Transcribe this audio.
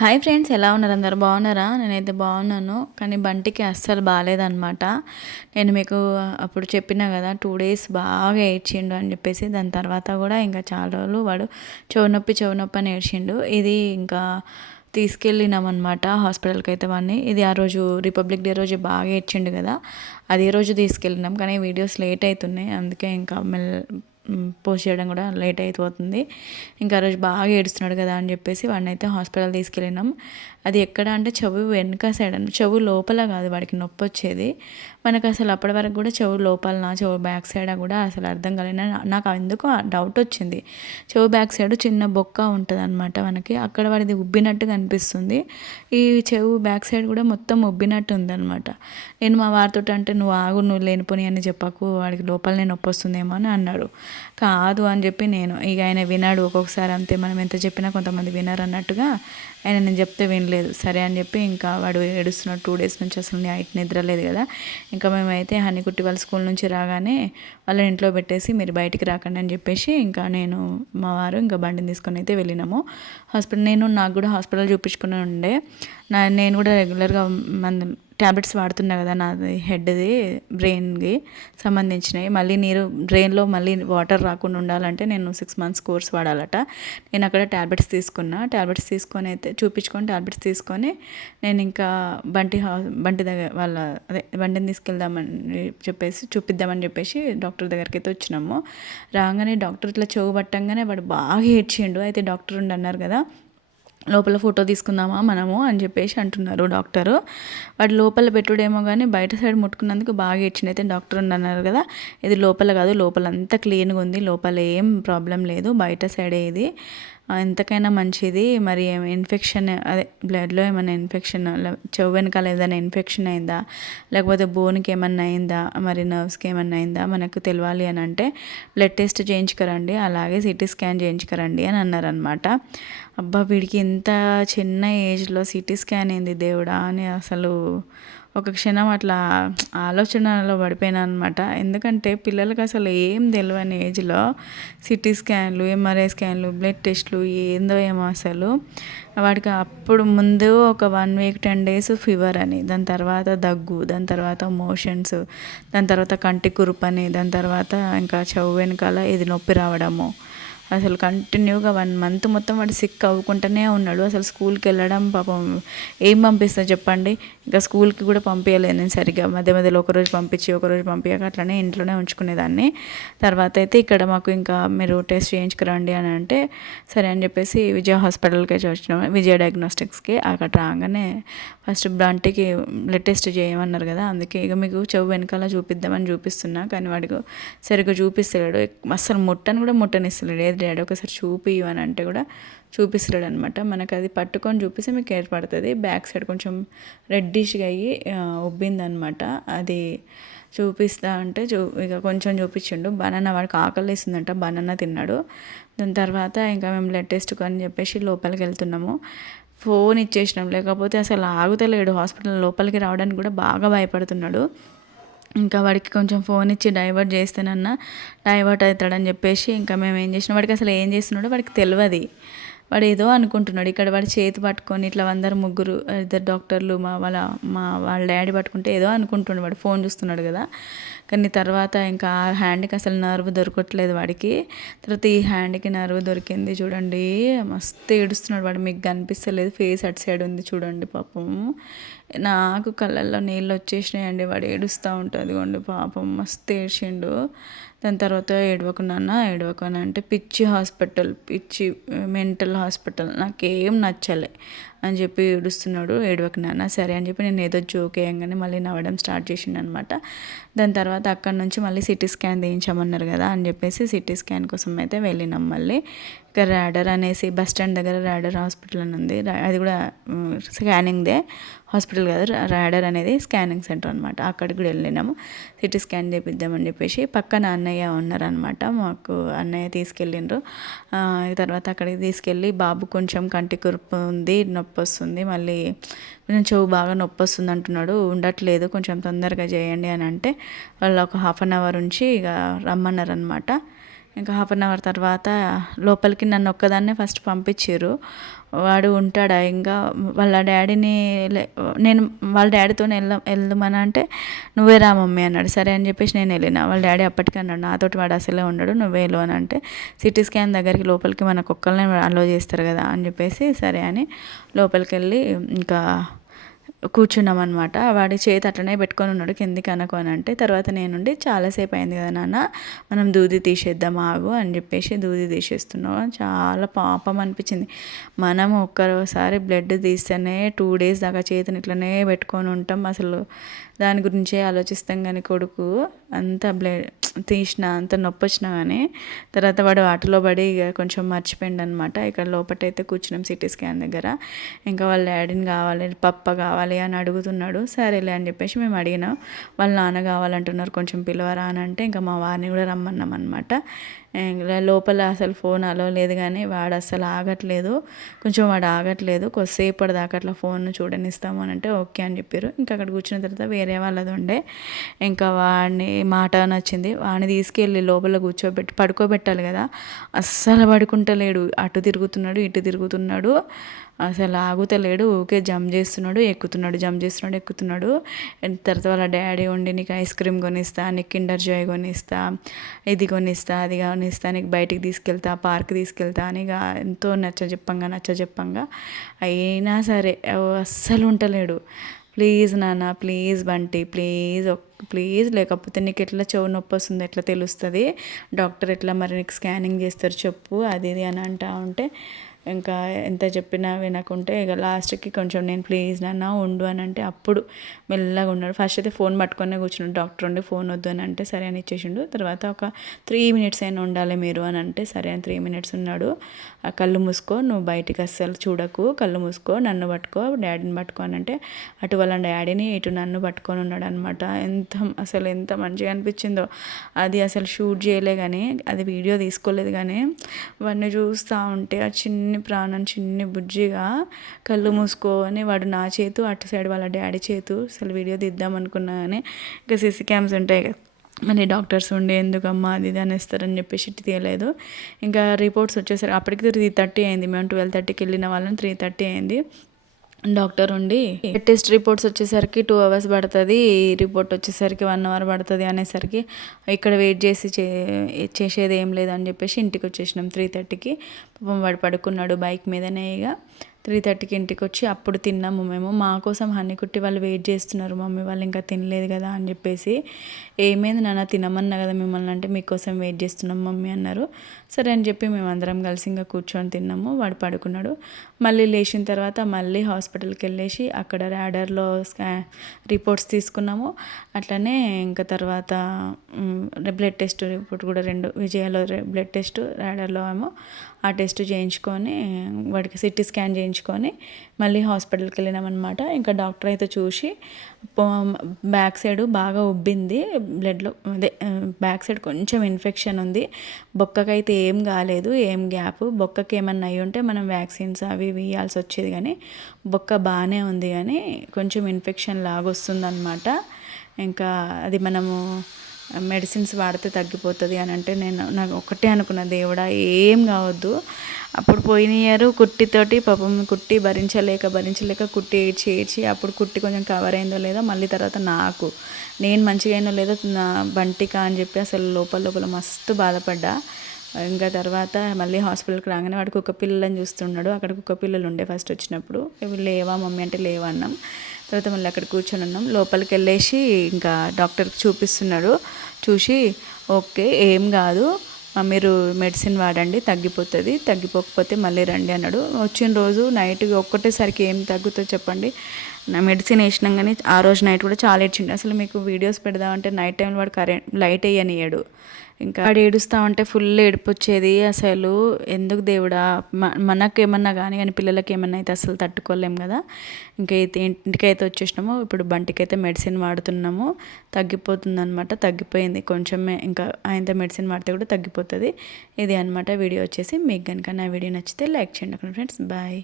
Hi friends, ఎలా ఉన్నారు? అందరూ బాగున్నారా? నేనైతే బాగున్నాను. కానీ బంటికి అస్సలు బాగాలేదనమాట. నేను మీకు అప్పుడు చెప్పినా కదా, 2 డేస్ బాగా ఏడ్చిండు అని చెప్పేసి. దాని తర్వాత కూడా ఇంకా చాలా రోజులు వాడు చెవు నొప్పి అని ఏడ్చిండు. ఇది ఇంకా తీసుకెళ్ళినామన్నమాట హాస్పిటల్కి అయితే వాడిని. ఇది ఆ రోజు రిపబ్లిక్ డే రోజు బాగా ఏడ్చిండు కదా, అదే రోజు తీసుకెళ్ళినాం. కానీ వీడియోస్ లేట్ అవుతున్నాయి, అందుకే ఇంకా పోస్ట్ చేయడం కూడా లేట్ అయిపోతుంది. ఇంకా ఆ రోజు బాగా ఏడుస్తున్నాడు కదా అని చెప్పేసి వాడిని అయితే హాస్పిటల్ తీసుకెళ్ళినాం. అది ఎక్కడ అంటే చెవు వెనుక సైడ్, చెవు లోపల కాదు వాడికి నొప్పి వచ్చేది. మనకు అసలు అప్పటి వరకు కూడా చెవు లోపలనా చెవు బ్యాక్ సైడ్ కూడా అసలు అర్థం కాలేదు. నాకు ఎందుకో డౌట్ వచ్చింది. చెవు బ్యాక్ సైడ్ చిన్న బొక్క ఉంటుంది అనమాట మనకి, అక్కడ వాడిది ఉబ్బినట్టుగా అనిపిస్తుంది. ఈ చెవు బ్యాక్ సైడ్ కూడా మొత్తం ఉబ్బినట్టు ఉందన్నమాట. నేను మా వారితో అంటే, నువ్వు ఆగు, నువ్వు లేనిపోని అని చెప్పకు, వాడికి లోపలనే నొప్పి వస్తుందేమో అని అన్నాడు. కాదు అని చెప్పి నేను ఇక ఆయన వినాడు ఒక్కొక్కసారి, అంతే మనం ఎంత చెప్పినా కొంతమంది వినరు అన్నట్టుగా ఆయన నేను చెప్తే వినలేదు. సరే అని చెప్పి ఇంకా వాడు ఏడుస్తున్నాడు 2 డేస్ నుంచి, అసలు నైట్ నిద్ర లేదు కదా. ఇంకా మేమైతే హనీకుట్టి వాళ్ళ స్కూల్ నుంచి రాగానే వాళ్ళ ఇంట్లో పెట్టేసి మీరు బయటికి రాకండి అని చెప్పేసి ఇంకా నేను మా వారు ఇంకా బండిని తీసుకొని అయితే వెళ్ళినాము హాస్పిటల్. నాకు కూడా హాస్పిటల్ చూపించుకుని ఉండే. నేను కూడా రెగ్యులర్గా ట్యాబ్లెట్స్ వాడుతున్నా కదా, నాది హెడ్ది బ్రెయిన్కి సంబంధించినవి. మళ్ళీ నీరు బ్రెయిన్లో మళ్ళీ వాటర్ రాకుండా ఉండాలంటే నేను 6 months కోర్స్ వాడాలట. నేను అక్కడ ట్యాబ్లెట్స్ తీసుకొని అయితే చూపించుకొని ట్యాబ్లెట్స్ తీసుకొని నేను ఇంకా బంటి దగ్గర వాళ్ళ బండిని తీసుకెళ్దామని చెప్పేసి చూపిద్దామని చెప్పేసి డాక్టర్ దగ్గరికి అయితే వచ్చినాము. రాగానే డాక్టర్ ఇట్లా చెవు పట్టంగానే వాడు బాగా ఏడ్చిండు. అయితే డాక్టర్ అన్నారు కదా, లోపల ఫోటో తీసుకుందామా మనము అని చెప్పేసి అంటున్నారు డాక్టరు. వాడు లోపల పెట్టుడేమో కానీ బయట సైడ్ ముట్టుకున్నందుకు బాగా ఇచ్చింది. అయితే డాక్టర్ అన్నారు కదా, ఇది లోపల కాదు, లోపల అంతా క్లీన్గా ఉంది, లోపల ఏం ప్రాబ్లం లేదు, బయట సైడే ఇది ఎంతకైనా మంచిది. మరి ఇన్ఫెక్షన్, అదే బ్లడ్లో ఏమైనా ఇన్ఫెక్షన్, చెవు వెనకాల ఏదైనా ఇన్ఫెక్షన్ అయిందా, లేకపోతే బోన్కి ఏమన్నా అయిందా, మరి నర్వ్స్కి ఏమన్నా అయిందా మనకు తెలియాలి అని అంటే బ్లడ్ టెస్ట్ చేయించుకరండి, అలాగే సిటీ స్కాన్ చేయించుకరండి అని అన్నారనమాట. అబ్బా, వీడికి ఇంత చిన్న ఏజ్లో సిటీ స్కాన్ ఏంది దేవుడా అని అసలు ఒక క్షణం అట్లా ఆలోచనలో పడిపోయినా అనమాట. ఎందుకంటే పిల్లలకి అసలు ఏం తెలియని ఏజ్లో సిటీ స్కాన్లు, ఎంఆర్ఐ స్కాన్లు, బ్లడ్ టెస్ట్లు ఏందో ఏమో అసలు. వాడికి అప్పుడు ముందు ఒక 1 week 10 days ఫీవర్ అని, దాని తర్వాత దగ్గు, దాని తర్వాత మోషన్స్, దాని తర్వాత కంటి కురుపు అని, దాని తర్వాత ఇంకా చెవు వెనకాల ఇది నొప్పి రావడము. అసలు కంటిన్యూగా 1 month మొత్తం వాడు సిక్ అవ్వుకుంటూనే ఉన్నాడు. అసలు స్కూల్కి వెళ్ళడం పాపం ఏం పంపిస్తా చెప్పండి. ఇంకా స్కూల్కి కూడా పంపించలేదు నేను సరిగ్గా. మధ్య మధ్యలో ఒకరోజు పంపించక అట్లనే ఇంట్లోనే ఉంచుకునేదాన్ని. తర్వాత అయితే ఇక్కడ మాకు ఇంకా మీరు టెస్ట్ చేయించుకురండి అని అంటే సరే అని చెప్పేసి విజయ హాస్పిటల్కి వచ్చినాము, విజయ డయాగ్నోస్టిక్స్కి. అక్కడ రాగానే ఫస్ట్ బంటికి బ్లడ్ టెస్ట్ చేయమన్నారు కదా, అందుకే ఇక మీకు చెవు వెనకాల చూపిద్దామని చూపిస్తున్నా. కానీ వాడికి సరిగ్గా చూపిస్తలేడు, అసలు ముట్టనిస్తలేడు. ఏది డాడీ ఒకసారి చూపి అని అంటే కూడా చూపిస్తలేడు అనమాట. మనకు అది పట్టుకొని చూపిస్తే మీకు ఏర్పడుతుంది. బ్యాక్ సైడ్ కొంచెం రెడ్డిష్గా అయ్యి ఉబ్బిందనమాట. అది చూపిస్తా అంటే ఇక కొంచెం చూపించిండు. బనానా, వాడికి ఆకలి వేస్తుందంట, బనానా తిన్నాడు. దాని తర్వాత ఇంకా మేము బ్లడ్ టెస్ట్ అని చెప్పేసి లోపలికి వెళ్తున్నాము. ఫోన్ ఇచ్చేసినాం, లేకపోతే అసలు ఆగుతలేడు. హాస్పిటల్ లోపలికి రావడానికి కూడా బాగా భయపడుతున్నాడు. ఇంకా వాడికి కొంచెం ఫోన్ ఇచ్చి డైవర్ట్ చేస్తేనన్నా డైవర్ట్ అవుతాడని చెప్పేసి ఇంకా మేము ఏం చేసినాం, వాడికి అసలు ఏం చేస్తున్నాడో వాడికి తెలియదు. వాడు ఏదో అనుకుంటున్నాడు. ఇక్కడ వాడు చేతి పట్టుకొని ఇట్లా 2 ఇద్దరు డాక్టర్లు వాళ్ళ డాడీ పట్టుకుంటే ఏదో అనుకుంటున్నాడు. వాడు ఫోన్ చూస్తున్నాడు కదా. కానీ తర్వాత ఇంకా ఆ హ్యాండ్కి అసలు నర్వ్ దొరకట్లేదు వాడికి. తర్వాత ఈ హ్యాండ్కి నర్వ్ దొరికింది చూడండి. మస్తు ఏడుస్తున్నాడు వాడు, మీకు కనిపిస్తలేదు, ఫేస్ అటు సైడ్ ఉంది చూడండి. పాపం నాకు కళ్ళల్లో నీళ్ళు వచ్చేసినాయండి. వాడు ఏడుస్తూ ఉంటుంది కొండి, పాపం మస్తు ఏడ్చిండు. దాని తర్వాత ఏడవకు అంటే పిచ్చి మెంటల్ హాస్పిటల్, నాకేం నచ్చలే అని చెప్పి ఏడుస్తున్నాడు. ఏడవకు నాన్న సరే అని చెప్పి నేను ఏదో జోక్ వేయంగానే మళ్ళీ నవ్వడం స్టార్ట్ చేసిండు అనమాట. దాని తర్వాత అక్కడి నుంచి మళ్ళీ సిటీ స్కాన్ తీయించామన్నారు కదా అని చెప్పేసి సిటీ స్కాన్ కోసం అయితే వెళ్ళినాం. మళ్ళీ ఇక ర్యాడర్ అనేసి బస్ స్టాండ్ దగ్గర ర్యాడర్ హాస్పిటల్ అని ఉంది, అది కూడా స్కానింగ్దే హాస్పిటల్ కదా. ర్యాడర్ అనేది స్కానింగ్ సెంటర్ అనమాట. అక్కడికి కూడా వెళ్ళినాము సిటీ స్కాన్ చేపిద్దామని చెప్పేసి. పక్కన అన్నయ్య ఉన్నారనమాట, మాకు అన్నయ్య తీసుకెళ్ళిండ్రు. తర్వాత అక్కడికి తీసుకెళ్ళి బాబు కొంచెం కంటి కురుపు ఉంది, నొప్పి వస్తుంది, మళ్ళీ కొంచెం చెవు బాగా నొప్పి వస్తుంది అంటున్నాడు, ఉండట్లేదు, కొంచెం తొందరగా చేయండి అని అంటే వాళ్ళు ఒక 1/2 hour ఉంచి ఇక రమ్మన్నారనమాట. ఇంకా హాఫ్ అన్ అవర్ తర్వాత లోపలికి నన్ను ఒక్కదాన్నే ఫస్ట్ పంపించారు. వాడు ఉంటాడా ఇంకా వాళ్ళ డాడీని నేను వాళ్ళ డాడీతో వెళ్దామని అంటే నువ్వే రా మమ్మీ అన్నాడు. సరే అని చెప్పేసి నేను వెళ్ళిన. వాళ్ళ డాడీ అప్పటికి అన్నాడు నాతోటి వాడు అసలే ఉండడు నువ్వే వెళ్ళు అని అంటే సిటీ స్కాన్ దగ్గరికి లోపలికి మనకు ఒక్కళ్ళనే అలో చేస్తారు కదా అని చెప్పేసి సరే అని లోపలికి వెళ్ళి ఇంకా కూర్చున్నాం అనమాట. వాడి చేతి అట్లనే పెట్టుకొని ఉన్నాడు కిందికి అనుకోని అంటే తర్వాత నేనుండి చాలాసేపు అయింది కదా నాన్న మనం దూది తీసేద్దాం ఆగు అని చెప్పేసి దూది తీసేస్తున్నాం. చాలా పాపం అనిపించింది. మనం ఒక్కసారి బ్లడ్ తీస్తేనే 2 days దాకా చేతిని ఇట్లనే పెట్టుకొని ఉంటాం. అసలు దాని గురించే ఆలోచిస్తాం కానీ కొడుకు అంత బ్లడ్ తీసిన అంత నొప్పి వచ్చినా కానీ తర్వాత వాడు ఆటలో పడి ఇక కొంచెం మర్చిపోయిండు అనమాట. ఇక్కడ లోపటైతే కూర్చున్నాం సిటీ స్కాన్ దగ్గర. ఇంకా వాళ్ళ డాడీని కావాలి పప్ప కావాలి అని అడుగుతున్నాడు. సరేలే అని చెప్పేసి మేము అడిగినాం. వాళ్ళ నాన్న కావాలంటున్నారు కొంచెం పిలవరా అని అంటే ఇంకా మా వారిని కూడా రమ్మన్నాం అనమాట. లోపల అసలు ఫోన్ అలో లేదు కానీ వాడు అసలు ఆగట్లేదు. వాడు ఆగట్లేదు. కొద్దిసేపటి దాకా అట్లా ఫోన్ చూడనిస్తాము అని అంటే ఓకే అని చెప్పారు. ఇంకా అక్కడ కూర్చున్న తర్వాత వేరే వాళ్ళది ఉండే ఇంకా వాడిని మాట నచ్చింది. వాడిని తీసుకెళ్ళి లోపల పడుకోబెట్టాలి కదా, అస్సలు పడుకుంటలేడు. అటు తిరుగుతున్నాడు ఇటు తిరుగుతున్నాడు. అసలు ఆగుతలేడు. ఊకే జంప్ చేస్తున్నాడు ఎక్కుతున్నాడు, జంప్ చేస్తున్నాడు ఎక్కుతున్నాడు. తర్వాత వాళ్ళ డాడీ ఉండి నీకు ఐస్ క్రీమ్ కొనిస్తా, నీకు కిండర్ జాయ్ కొనిస్తా, ఇది కొనిస్తా, అది కొనిస్తా, నీకు బయటికి తీసుకెళ్తా, పార్క్ తీసుకెళ్తా అని ఇక ఎంతో నచ్చ చెప్పంగా అయినా సరే అస్సలు ఉంటలేడు. ప్లీజ్ నాన్న, ప్లీజ్ బంటి, ప్లీజ్ లేకపోతే నీకు ఎట్లా చెవు నొప్పి వస్తుంది ఎట్లా తెలుస్తుంది, డాక్టర్ ఎట్లా మరి నీకు స్కానింగ్ చేస్తారు చెప్పు అది ఇది అని అంటా ఉంటే ఇంకా ఎంత చెప్పినా వినకుంటే ఇక లాస్ట్కి కొంచెం నేను ప్లీజ్ నాన్న ఉండు అని అంటే అప్పుడు మెల్లగా ఉన్నాడు. ఫస్ట్ అయితే ఫోన్ పట్టుకొనే కూర్చున్నాడు. డాక్టర్ ఉండి ఫోన్ వద్దు అని అంటే సరే అని ఇచ్చేసిండు. తర్వాత ఒక 3 minutes అయినా ఉండాలి మీరు అని అంటే సరే అని 3 minutes ఉన్నాడు. కళ్ళు మూసుకో, నువ్వు బయటికి అస్సలు చూడకు, కళ్ళు మూసుకో, నన్ను పట్టుకో, డాడీని పట్టుకో అని అంటే అటు వాళ్ళ డాడీని ఇటు నన్ను పట్టుకొని ఉన్నాడు అనమాట. అసలు ఎంత మంచిగా అనిపించిందో. అది అసలు షూట్ చేయలే కానీ అది వీడియో తీసుకోలేదు కానీ వాడిని చూస్తూ ఉంటే ఆ చిన్ని బుజ్జిగా కళ్ళు మూసుకొని వాడు నా చేతు అటు సైడ్ వాళ్ళ డాడీ చేతు అసలు వీడియో తీద్దాం అనుకున్నా కానీ ఇంకా CC cams ఉంటాయి కదా మళ్ళీ డాక్టర్స్ ఉండి ఎందుకమ్మా అది ఇది అనేస్తారని చెప్పేసి తీయలేదు. ఇంకా రిపోర్ట్స్ వచ్చేసరికి అప్పటికి 3:30 అయింది. మేము 12:30కి వెళ్ళిన వాళ్ళని 3:30 అయింది. డాక్టర్ ఉండి టెస్ట్ రిపోర్ట్స్ వచ్చేసరికి 2 hours పడుతుంది, రిపోర్ట్ వచ్చేసరికి 1 hour పడుతుంది అనేసరికి ఇక్కడ వెయిట్ చేసి చేసేది ఏం లేదని చెప్పేసి ఇంటికి వచ్చేసినాం 3:30కి. పాపం వాడు పడుకున్నాడు బైక్ మీదనే. ఇక 3:30కి ఇంటికి వచ్చి అప్పుడు తిన్నాము మేము. మా కోసం హనీకుట్టి వాళ్ళు వెయిట్ చేస్తున్నారు, మమ్మీ వాళ్ళు ఇంకా తినలేదు కదా అని చెప్పేసి. ఏమైంది నాన్న తినమన్నా కదా మిమ్మల్ని అంటే మీకోసం వెయిట్ చేస్తున్నాం మమ్మీ అన్నారు. సరే అని చెప్పి మేము అందరం కలిసి ఇంకా కూర్చొని తిన్నాము. వాడు పడుకున్నాడు. మళ్ళీ లేచిన తర్వాత మళ్ళీ హాస్పిటల్కి వెళ్ళేసి అక్కడ ర్యాడర్లో రిపోర్ట్స్ తీసుకున్నాము. అట్లనే ఇంకా తర్వాత బ్లడ్ టెస్ట్ రిపోర్ట్ కూడా 2 విజయాలో బ్లడ్ టెస్ట్, ర్యాడర్లో ఏమో ఆ టెస్ట్ చేయించుకొని వాడికి CT స్కాన్ చేయించుకొని మళ్ళీ హాస్పిటల్కి వెళ్ళినామన్నమాట. ఇంకా డాక్టర్ అయితే చూసి బ్యాక్ సైడ్ బాగా ఉబ్బింది, బ్లడ్లో అదే బ్యాక్ సైడ్ కొంచెం ఇన్ఫెక్షన్ ఉంది, బొక్కకైతే ఏం కాలేదు, ఏం గ్యాప్, బొక్కకి ఏమన్నా అయ్యి ఉంటే మనం వ్యాక్సిన్స్ అవి ఇవ్వాల్సి వచ్చేది కానీ బొక్క బాగానే ఉంది కానీ కొంచెం ఇన్ఫెక్షన్ లాగా వస్తుందన్నమాట. ఇంకా అది మనము మెడిసిన్స్ వాడితే తగ్గిపోతుంది అని అంటే నాకు ఒకటే అనుకున్న దేవుడా ఏం కావద్దు. అప్పుడు పోయిన ఇయర్ కుట్టితోటి పాపం కుట్టి భరించలేక కుట్టి ఏడ్చి అప్పుడు కుట్టి కొంచెం కవర్ అయిందో లేదో మళ్ళీ తర్వాత నేను మంచిగా అయినో లేదో నా బంటికా అని చెప్పి అసలు లోపల మస్తు బాధపడ్డా. ఇంకా తర్వాత మళ్ళీ హాస్పిటల్కి రాగానే వాడు కుక్క పిల్లలని చూస్తున్నాడు. అక్కడ కుక్క పిల్లలు ఉండే ఫస్ట్ వచ్చినప్పుడు, ఇవి లేవా మమ్మీ అంటే లేవా అన్నాం. తర్వాత మళ్ళీ అక్కడ కూర్చొని ఉన్నాం. లోపలికి వెళ్ళేసి ఇంకా డాక్టర్కి చూపిస్తున్నాడు. చూసి ఓకే ఏం కాదు మీరు మెడిసిన్ వాడండి తగ్గిపోతుంది, తగ్గిపోకపోతే మళ్ళీ రండి అన్నాడు. వచ్చిన రోజు నైట్ ఒక్కటేసరికి ఏం తగ్గుతుందో చెప్పండి. నా మెడిసిన్ వేసినాం కానీ ఆ రోజు నైట్ కూడా చాలా ఏడ్చిండు. అసలు మీకు వీడియోస్ పెడదామంటే నైట్ టైంలో వాడు లైట్ వేయనియ్యాడు. ఇంకా వాడు ఏడుస్తూ ఉంటే ఫుల్ ఏడుపు వచ్చేది. అసలు ఎందుకు దేవుడా మనకేమన్నా కానీ పిల్లలకి ఏమన్నా అయితే అసలు తట్టుకోలేం కదా. ఇంకా ఇంటికైతే వచ్చేసినాము. ఇప్పుడు బంటికైతే మెడిసిన్ వాడుతున్నాము, తగ్గిపోతుంది అనమాట. తగ్గిపోయింది కొంచెమే, ఇంకా ఆయనతో మెడిసిన్ వాడితే కూడా తగ్గిపోతుంది. ఇది అనమాట వీడియో వచ్చేసి. మీకు కనుక నా వీడియో నచ్చితే లైక్ చేయండి ఫ్రెండ్స్. బాయ్.